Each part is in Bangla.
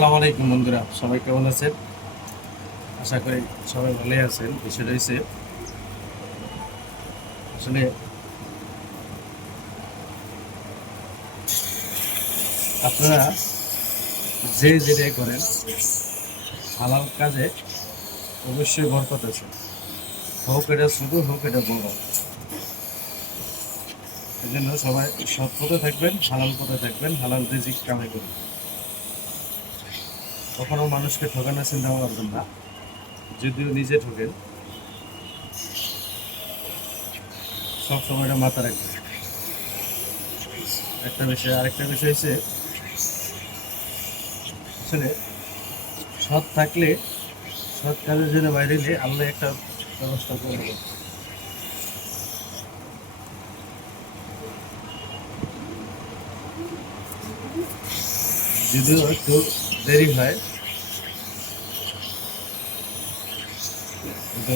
আসসালামু আলাইকুম বন্ধুরা, সবাই কেমন আছেন? আশা করি সবাই ভালোই আছেন। বিষয়টা হচ্ছে আসলে আপনারা যে যেটাই করেন হালাল কাজে অবশ্যই বরকত আছে। হোক এটা ছোট, হোক এটা বড়। এই জন্য সবাই সৎ পথে থাকবেন, হালাল পথে থাকবেন, হালাল রিজিক কামাই করবেন। কখনো মানুষকে ঠকানোর চিন্তা করবেন না। যদিও নিজে ঠকেন, সবসময় এটা মাথা রাখবেন। আরেকটা বিষয় হচ্ছে আসলে সৎ থাকলে, সৎ কাজের জন্য বাইরে এলে আল্লাহ একটা ব্যবস্থা করে দেবেন। যদিও একটু দেরি হয়, কিন্তু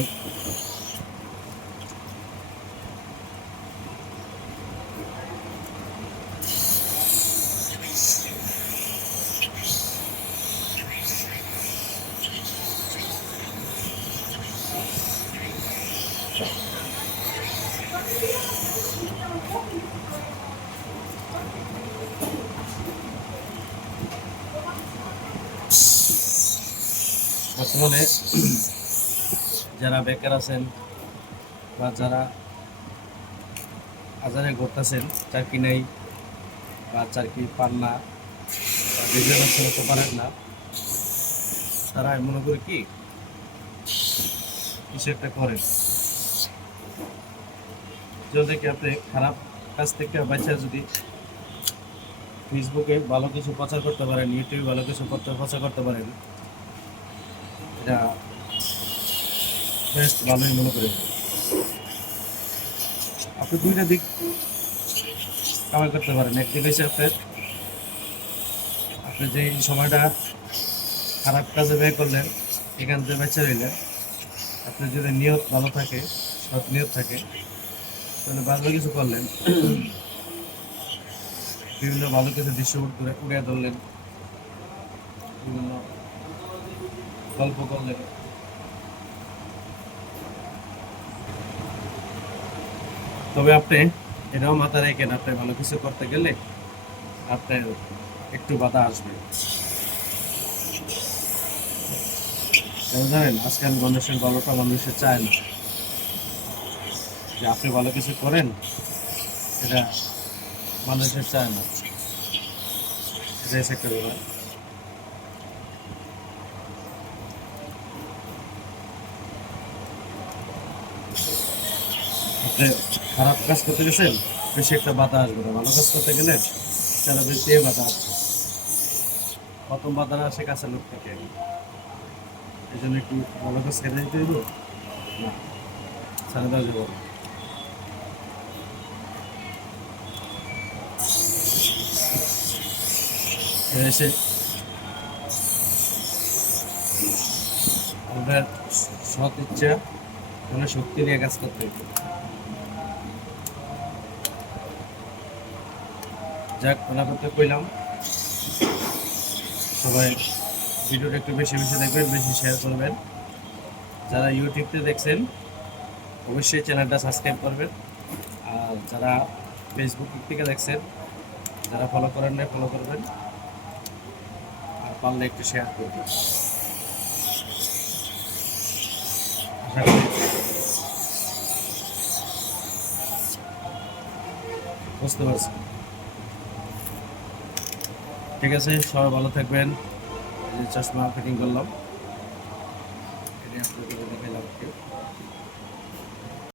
বর্তমানে যারা বেকার আছেন বা যারা আজারে ঘুরতেছেন, চাকরি নেই বা চাকরি পান না বা বিজনেস করতে পারেন না, তারা মনে করে কি কিছু একটা করেন। যদি কি আপনি খারাপ কাজ থেকে বাঁচা যদি ফেসবুকে ভালো কিছু প্রচার করতে পারেন, ইউটিউবে ভালো কিছু প্রচার করতে পারেন, এটা বেস্ট ভালোই মনে করি। আপনি দুইটা দিক কামাই করতে পারেন। একদিক হচ্ছে আপনি যে সময়টা খারাপ কাজে ব্যয় করলেন, এখান থেকে বেঁচে রইলেন, আপনার যদি নিয়ত ভালো থাকে, সৎ নিয়ত থাকে, তাহলে বাজে কিছু করলেন, বিভিন্ন ভালো কিছু দৃশ্য উড়িয়ে ধরলেন, বিভিন্ন গল্প করলেন। তবে আপনি এটাও মাথায় রেখেন, আপনি ভালো কিছু করতে গেলে আপনার একটু বাধা আসবে। জানেন, আজকাল মানুষের ভালোটা মানুষের চায় না। যে আপনি ভালো কিছু করেন, এটা মানুষের চায় না। এটাই হচ্ছে একটা ব্যাপার। আপনি খারাপ কাজ করতে গেছেন, বেশি একটা বাধা আসবে না। ভালো কাজ করতে গেলে সেটা বেশি বাধা আসবে। প্রথম বাধাটা আসে কাছের লোক থেকে। এই জন্য একটু ভালো কাজ ছেড়ে দিতে হইব না, ছেড়ে দেওয়া যাবো না। এটা এসে আমাদের সৎ ইচ্ছা মানে শক্তি নিয়ে কাজ করতে হইব। যাক, ওনা করতে কইলাম, সবাই ভিডিওটা একটু বেশি বেশি দেখবেন, বেশি শেয়ার করবেন। যারা ইউটিউবতে দেখছেন অবশ্যই চ্যানেলটা সাবস্ক্রাইব করবেন। আর যারা ফেসবুক থেকে দেখছেন, যারা ফলো করেন না ফলো করবেন, আর পারলে একটু শেয়ার করবেন। আশা করি বুঝতে পারছি। ঠিক আছে, সবাই ভালো থাকবেন। এই যে চশমা ফিটিং করলাম, এটা আপনাদের দেখাইলাম।